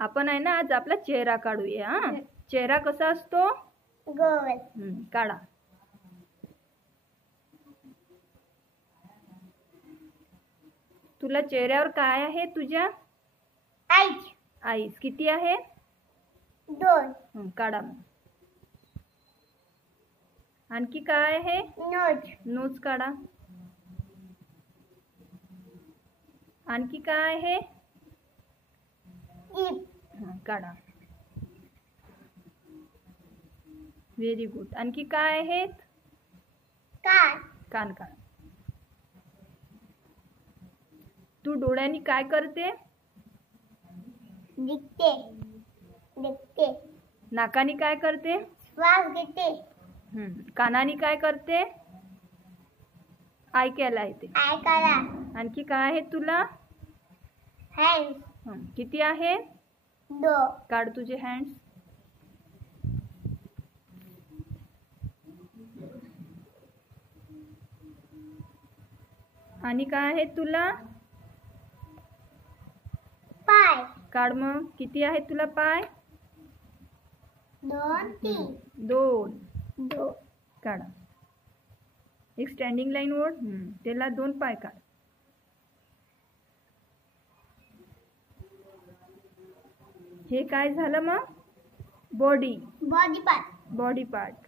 आपण आहे ना आज आपला चेहरा काढूया. हा, चेहरा कसा असतो? गोल. काढा. तुला चेहऱ्यावर काय आहे तुझ्या? आईज. आईज किती आहे? 2. काढा मग. आणखी काय आहे? नोज. नोज काढा. आणखी काय आहे? जीभ. काढा. Very good. आणखी काय आहेत? कान. कान काढा. तू डोळ्यांनी काय करते? दिखते. देखते. नाकानी काय करते? श्वास घेते. कानानी काय करते? ऐकायला येते. ऐकायला. आणखी काय आहे तुला? हँड्स. किती आहे? 2. काढ तुझे हँड्स. आणि काय आहे तुला? पाय. काढ मग. किती आहे तुला पाय? 2, 3. 2. काढा. एक स्टँडिंग लाईन ओढ. त्याला 2 पाय काढ. हे काय झालं मग? Body. Body part. Body part.